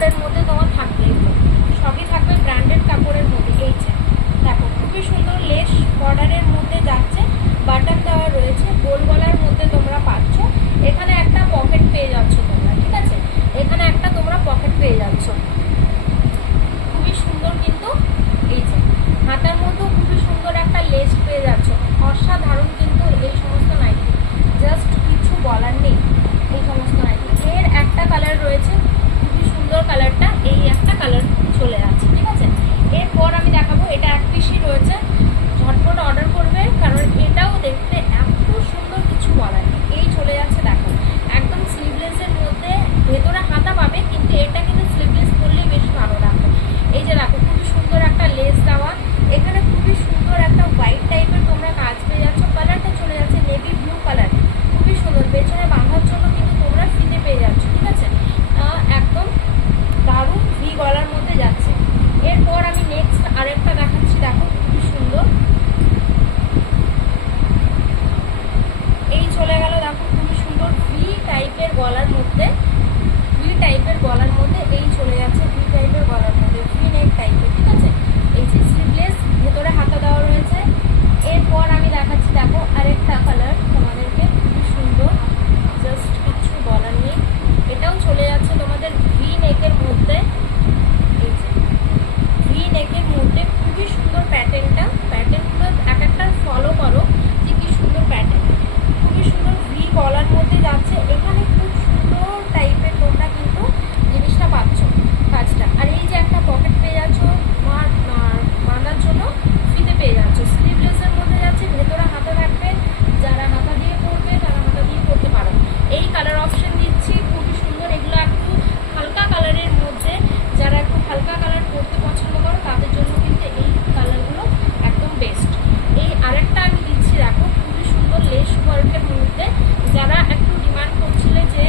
কাপড়ের মধ্যে তোমার থাকবে, এগুলো সবই থাকবে ব্র্যান্ডেড কাপড়ের মধ্যে। এই যে দেখো খুবই সুন্দর লেস বর্ডারের মধ্যে যাচ্ছে, বাটন দেওয়া রয়েছে, গোল গলার মধ্যে তোমরা পাচ্ছ। এখানে একটা পকেট পেয়ে যাচ্ছ তোমরা, ঠিক আছে, এখানে একটা তোমরা পকেট পেয়ে যাচ্ছ, খুবই সুন্দর। কিন্তু এই যে হাতার মধ্যেও খুবই সুন্দর একটা লেস পেয়ে যাচ্ছ, অসাধারণ কিন্তু এই সমস্ত নাইটি, জাস্ট কিছু বলার নেই এই সমস্ত নাইটি। এর একটা কালার রয়েছে, খুবই সুন্দর কালারটা, এই একটা কালার চলে যাচ্ছে, ঠিক আছে। এরপর আমি দেখাবো, এটা এক পিসই রয়েছে, ঝটপট অর্ডার করবে, কারণ এটাও দেখতে এত সুন্দর, কিছু বলার নেই। এই চলে যাচ্ছে দেখো, একদম স্লিভলেসের মধ্যে, ভেতরে হাতা পাবে, কিন্তু এটা কিন্তু স্লিভলেস করলেই বেশি ভালো লাগবে। এই যে দেখো খুবই সুন্দর একটা লেস দেওয়া, এখানে খুবই সুন্দর একটা হোয়াইট টাইপের তোমরা কাজ পেয়ে যাচ্ছ, কালারটা চলে যাচ্ছে নেভি ব্লু কালার, খুবই সুন্দর। পেছনে বাঁধার জন্য কিন্তু তোমরা ফিতে পেয়ে যাচ্ছ, ঠিক আছে, একদম দারুণ ভি গলার মধ্যে যাচ্ছে। এরপর আমি নেক্সট আরেকটা দেখাচ্ছি, দেখো খুবই সুন্দর, এই চলে গেল দেখো খুবই সুন্দর ভি টাইপের গলার মধ্যে, ভি টাইপের গলার মধ্যে, এই চলে যাচ্ছে ভি টাইপের গলার মধ্যে, ভি নেক টাইপের, ঠিক আছে। এই যে স্লিভলেস, ভেতরে হাতা দেওয়া রয়েছে। এরপর আমি দেখাচ্ছি দেখো আরেকটা কালার তোমাদেরকে, খুবই সুন্দর, জাস্ট কিছু বলার নেই। এটাও চলে যাচ্ছে তোমাদের ভি নেকের মধ্যে, এই যে ভি নেকের মধ্যে খুবই সুন্দর প্যাটার্নটা, প্যাটার্নগুলো এক একটা ফলো করো যে কি সুন্দর প্যাটার্ন, খুবই সুন্দর ভি গলার মধ্যে যাচ্ছে। এখানে খুব সুন্দর টাইপের তোমরা কিন্তু জিনিসটা পাচ্ছ, কাজটা। আর এই যে একটা পকেট পেয়ে যাচ্ছ, বাঁধার জন্য ফিতে পেয়ে যাচ্ছ, স্লিভলেসের মধ্যে যাচ্ছে, ভেতরে হাতা থাকবে, যারা হাতা দিয়ে পরবে তারা হাতা দিয়ে পরতে পারো। এই কালার অপশন দিচ্ছি, খুবই সুন্দর, এগুলো একটু হালকা কালারের মধ্যে, যারা একটু হালকা কালার পরতে পছন্দ করো তাদের জন্য কিন্তু এই কালারগুলো একদম বেস্ট। এই আরেকটা আমি দিচ্ছি দেখো, খুবই সুন্দর লেস ওয়ার্কের মধ্যে, যারা একটু ডিমান্ড করছিলে যে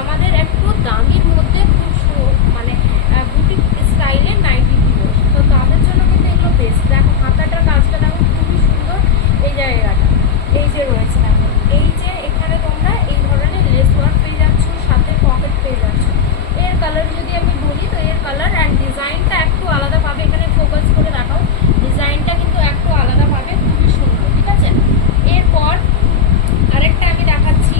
আমাদের একটু দামির মধ্যে খুব মানে বুটিক স্টাইলের নাইটি দিব, তো তাদের জন্য কিন্তু এগুলো বেস্ট। দেখো হাতাটার কাজটা দেখো খুবই সুন্দর, এই জায়গাটা এই যে রয়েছে দেখো, এই যে এখানে তোমরা এই ধরনের লেস ওয়ার্ক পেয়ে যাচ্ছ, সাথে পকেট পেয়ে যাচ্ছ। এর কালার যদি আমি বলি তো এর কালার অ্যান্ড ডিজাইনটা একটু আলাদা পাবে, এখানে ফোকাস করে দেখাও, ডিজাইনটা কিন্তু একটু আলাদা পাবে, খুবই সুন্দর, ঠিক আছে। এরপর আরেকটা আমি দেখাচ্ছি,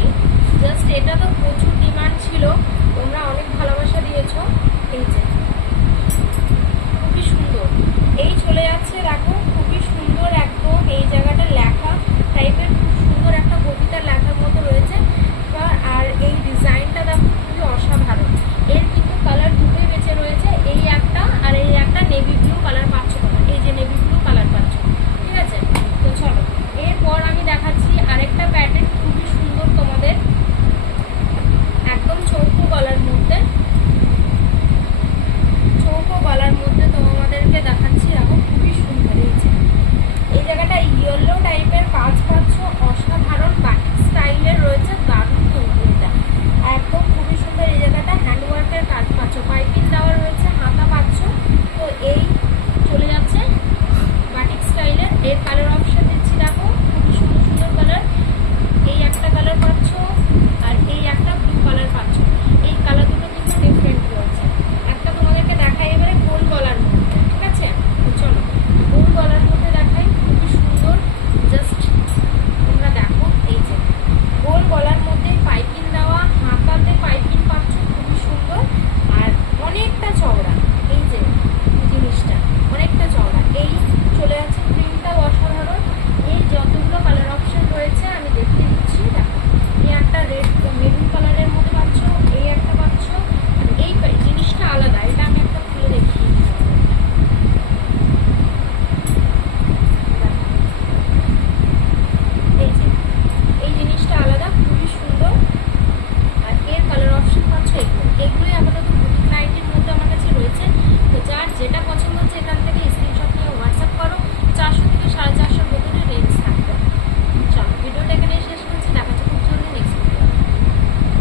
জাস্ট এটা তো প্রচুর ডিমান্ড ছিল, তোমরা অনেক ভালোবাসা দিয়েছো। এই যে খুবই সুন্দর, এই চলে যাচ্ছে দেখো খুবই সুন্দর, একদম এই জায়গাটা লেখা টাইপের, খুব সুন্দর একটা কবিতার লেখার মতো রয়েছে। আর এই ডিজাইনটা দেখো খুবই অসাধারণ। এর কিন্তু কালার দুটোই বেঁচে রয়েছে, এই একটা আর এই একটা নেভি ব্লু কালার পাচ্ছ তোমরা, এই যে নেভি ব্লু কালার পাচ্ছ, ঠিক আছে। তো চলো এরপর আমি দেখাচ্ছি আরেকটা প্যাটার্ন, খুবই সুন্দর তোমাদের, একদম চৌকো গলার মধ্যে, চৌকো গলার মধ্যে তোমাদেরকে দেখাচ্ছি, দেখো খুবই সুন্দর। এই জায়গাটা ইয়েলো টাইপের কাজ পাচ্ছ, অসাধারণ বাটিক স্টাইলের রয়েছে,